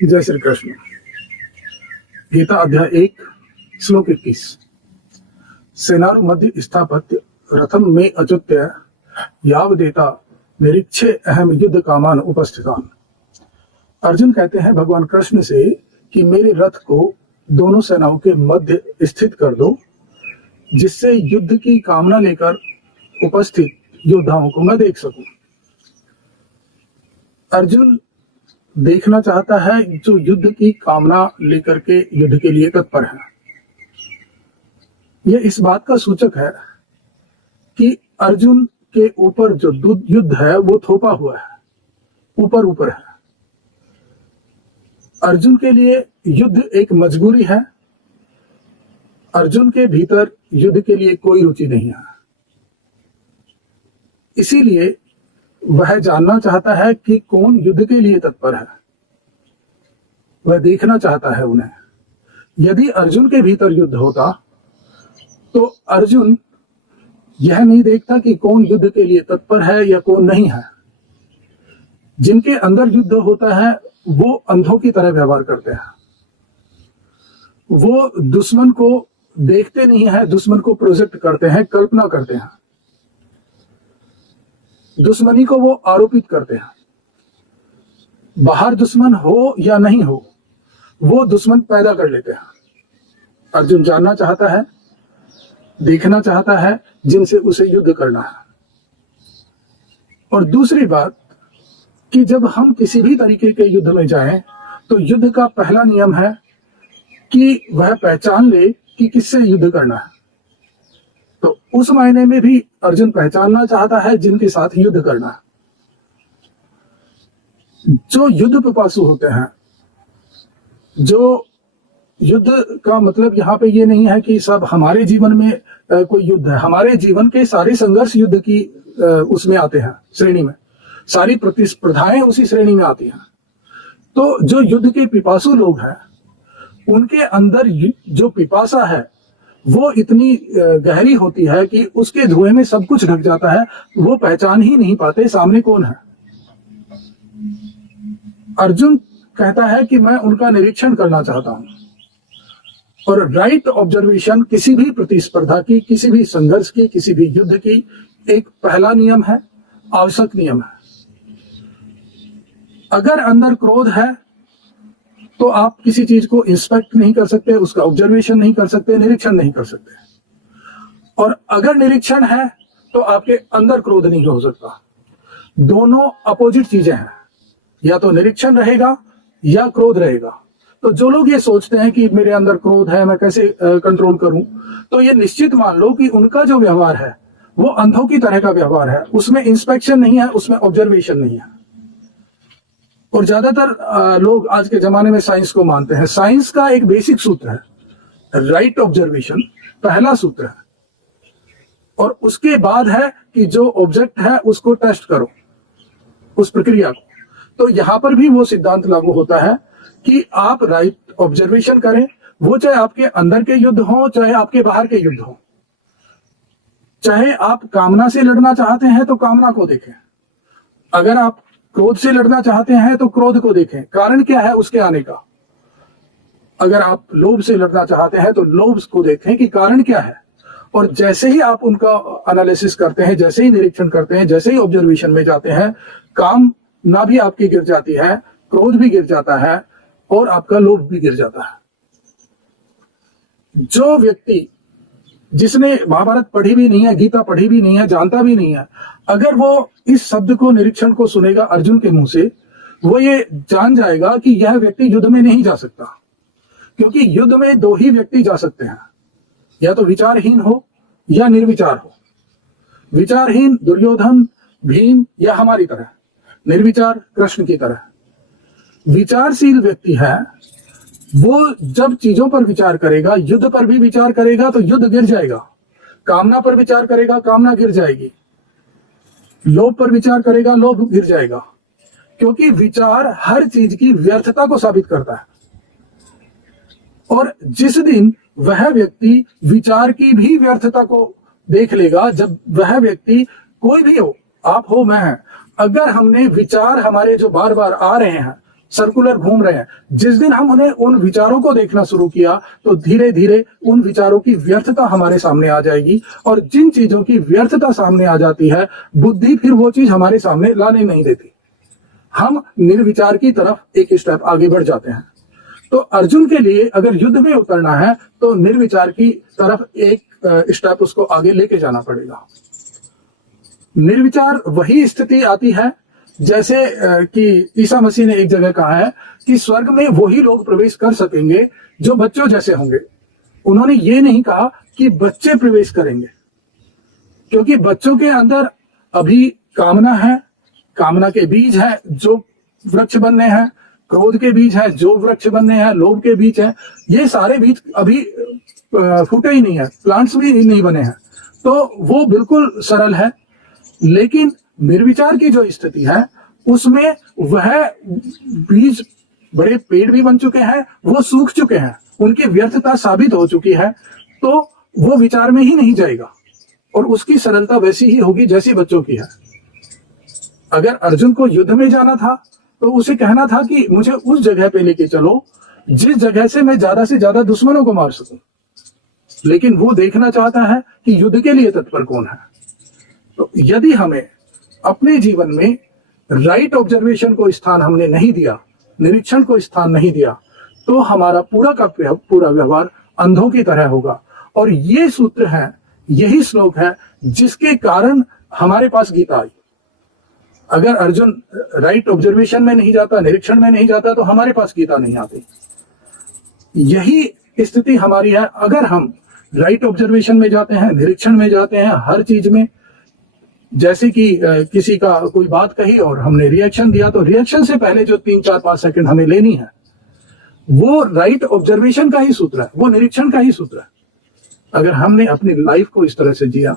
जय श्री कृष्ण। गीता अध्याय 1 श्लोक 21। सेनारु मध्य स्थापत्य रथम में अच्युत्य यावदेता निरीक्षे अहम युद्ध कामान उपस्थितान। अर्जुन कहते हैं भगवान कृष्ण से कि मेरे रथ को दोनों सेनाओं के मध्य स्थित कर दो, जिससे युद्ध की कामना लेकर उपस्थित योद्धाओं को मैं देख सकूं। अर्जुन देखना चाहता है जो युद्ध की कामना लेकर के युद्ध के लिए तत्पर है। यह इस बात का सूचक है कि अर्जुन के ऊपर जो युद्ध है वो थोपा हुआ है, ऊपर ऊपर है। अर्जुन के लिए युद्ध एक मजबूरी है। अर्जुन के भीतर युद्ध के लिए कोई रुचि नहीं है। इसीलिए वह जानना चाहता है कि कौन युद्ध के लिए तत्पर है। वह देखना चाहता है उन्हें। यदि अर्जुन के भीतर युद्ध होता तो अर्जुन यह नहीं देखता कि कौन युद्ध के लिए तत्पर है या कौन नहीं है। जिनके अंदर युद्ध होता है वो अंधों की तरह व्यवहार करते हैं। वो दुश्मन को देखते नहीं है, दुश्मन को प्रोजेक्ट करते हैं, कल्पना करते हैं। दुश्मनी को वो आरोपित करते हैं। बाहर दुश्मन हो या नहीं हो, वो दुश्मन पैदा कर लेते हैं। अर्जुन जानना चाहता है, देखना चाहता है जिनसे उसे युद्ध करना है। और दूसरी बात कि जब हम किसी भी तरीके के युद्ध में जाएं तो युद्ध का पहला नियम है कि वह पहचान ले कि किससे युद्ध करना है। तो उस मायने में भी अर्जुन पहचानना चाहता है जिनके साथ युद्ध करना है। जो युद्ध पिपासु होते हैं, जो युद्ध का मतलब यहाँ पे ये नहीं है कि सब हमारे जीवन में कोई युद्ध है। हमारे जीवन के सारे संघर्ष युद्ध की उसमें आते हैं, श्रेणी में। सारी प्रतिस्पर्धाएं उसी श्रेणी में आती हैं। तो जो युद्ध के पिपासु लोग हैं, उनके अंदर जो पिपासा है वो इतनी गहरी होती है कि उसके धुएं में सब कुछ ढक जाता है। वो पहचान ही नहीं पाते सामने कौन है। अर्जुन कहता है कि मैं उनका निरीक्षण करना चाहता हूं। और राइट ऑब्जर्वेशन किसी भी प्रतिस्पर्धा की, किसी भी संघर्ष की, किसी भी युद्ध की एक पहला नियम है, आवश्यक नियम है। अगर अंदर क्रोध है तो आप किसी चीज को इंस्पेक्ट नहीं कर सकते, उसका ऑब्जर्वेशन नहीं कर सकते, निरीक्षण नहीं कर सकते। और अगर निरीक्षण है तो आपके अंदर क्रोध नहीं हो सकता। दोनों अपोजिट चीजें हैं, या तो निरीक्षण रहेगा या क्रोध रहेगा। तो जो लोग ये सोचते हैं कि मेरे अंदर क्रोध है, मैं कैसे कंट्रोल करूं, तो ये निश्चित मान लो कि उनका जो व्यवहार है वो अंधों की तरह का व्यवहार है। उसमें इंस्पेक्शन नहीं है, उसमें ऑब्जर्वेशन नहीं है। और ज्यादातर लोग आज के जमाने में साइंस को मानते हैं। साइंस का एक बेसिक सूत्र है, राइट ऑब्जर्वेशन पहला सूत्र है। और उसके बाद है कि जो ऑब्जेक्ट है उसको टेस्ट करो, उस प्रक्रिया को। तो यहां पर भी वो सिद्धांत लागू होता है कि आप राइट ऑब्जर्वेशन करें, वो चाहे आपके अंदर के युद्ध हो, चाहे आपके बाहर के युद्ध हो। चाहे आप कामना से लड़ना चाहते हैं तो कामना को देखें। अगर आप क्रोध से लड़ना चाहते हैं तो क्रोध को देखें, कारण क्या है उसके आने का। अगर आप लोभ से लड़ना चाहते हैं तो लोभ को देखें कि कारण क्या है। और जैसे ही आप उनका एनालिसिस करते हैं, जैसे ही निरीक्षण करते हैं, जैसे ही ऑब्जर्वेशन में जाते हैं, कामना भी आपकी गिर जाती है, क्रोध भी गिर जाता है और आपका लोभ भी गिर जाता है। जो व्यक्ति जिसने महाभारत पढ़ी भी नहीं है, गीता पढ़ी भी नहीं है, जानता भी नहीं है, अगर वो इस शब्द को, निरीक्षण को सुनेगा अर्जुन के मुंह से, वो ये जान जाएगा कि यह व्यक्ति युद्ध में नहीं जा सकता। क्योंकि युद्ध में दो ही व्यक्ति जा सकते हैं, या तो विचारहीन हो या निर्विचार हो। विचारहीन दुर्योधन, भीम या हमारी तरह, निर्विचार कृष्ण की तरह। विचारशील व्यक्ति है वो जब चीजों पर विचार करेगा, युद्ध पर भी विचार करेगा तो युद्ध गिर जाएगा। कामना पर विचार करेगा, कामना गिर जाएगी। लोभ पर विचार करेगा, लोभ गिर जाएगा। क्योंकि विचार हर चीज की व्यर्थता को साबित करता है। और जिस दिन वह व्यक्ति विचार की भी व्यर्थता को देख लेगा, जब वह व्यक्ति, कोई भी हो, आप हो, मैं है, अगर हमने विचार हमारे जो बार बार आ रहे हैं, सर्कुलर घूम रहे हैं। जिस दिन हम उन्हें उन विचारों को देखना शुरू किया तो धीरे धीरे उन विचारों की व्यर्थता हमारे सामने आ जाएगी, और जिन चीजों की व्यर्थता सामने आ जाती है, बुद्धि फिर वो चीज हमारे सामने लाने नहीं देती। हम निर्विचार की तरफ एक स्टेप आगे बढ़ जाते हैं। तो अर्जुन के लिए अगर युद्ध में उतरना है तो निर्विचार की तरफ एक स्टेप उसको आगे लेके जाना पड़ेगा। निर्विचार वही स्थिति आती है जैसे कि ईसा मसीह ने एक जगह कहा है कि स्वर्ग में वही लोग प्रवेश कर सकेंगे जो बच्चों जैसे होंगे। उन्होंने ये नहीं कहा कि बच्चे प्रवेश करेंगे, क्योंकि बच्चों के अंदर अभी कामना है, कामना के बीज है जो वृक्ष बनने हैं, क्रोध के बीज है जो वृक्ष बनने हैं, लोभ के बीज है, ये सारे बीज अभी फूटे ही नहीं है, प्लांट्स भी नहीं बने हैं। तो वो बिल्कुल सरल है। लेकिन निर्विचार की जो स्थिति है उसमें वह बीज बड़े पेड़ भी बन चुके हैं, वो सूख चुके हैं, उनकी व्यर्थता साबित हो चुकी है, तो वो विचार में ही नहीं जाएगा और उसकी सरलता वैसी ही होगी जैसी बच्चों की है। अगर अर्जुन को युद्ध में जाना था तो उसे कहना था कि मुझे उस जगह पे लेके चलो जिस जगह से मैं ज्यादा से ज्यादा दुश्मनों को मार सकूं, लेकिन वो देखना चाहता है कि युद्ध के लिए तत्पर कौन है। तो यदि हमें अपने जीवन में राइट ऑब्जर्वेशन को स्थान हमने नहीं दिया, निरीक्षण को स्थान नहीं दिया, तो हमारा पूरा का पूरा व्यवहार अंधों की तरह होगा। और ये सूत्र है, यही श्लोक है जिसके कारण हमारे पास गीता आई। अगर अर्जुन राइट ऑब्जर्वेशन में नहीं जाता, निरीक्षण में नहीं जाता, तो हमारे पास गीता नहीं आती। यही स्थिति हमारी है। अगर हम राइट ऑब्जर्वेशन में जाते हैं, निरीक्षण में जाते हैं हर चीज में, जैसे कि किसी का कोई बात कही और हमने रिएक्शन दिया, तो रिएक्शन से पहले जो 3, 4, 5 सेकंड हमें लेनी है वो राइट ऑब्जर्वेशन का ही सूत्र है, वो निरीक्षण का ही सूत्र है। अगर हमने अपनी लाइफ को इस तरह से जिया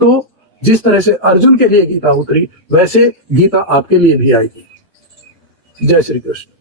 तो जिस तरह से अर्जुन के लिए गीता उतरी वैसे गीता आपके लिए भी आएगी। जय श्री कृष्ण।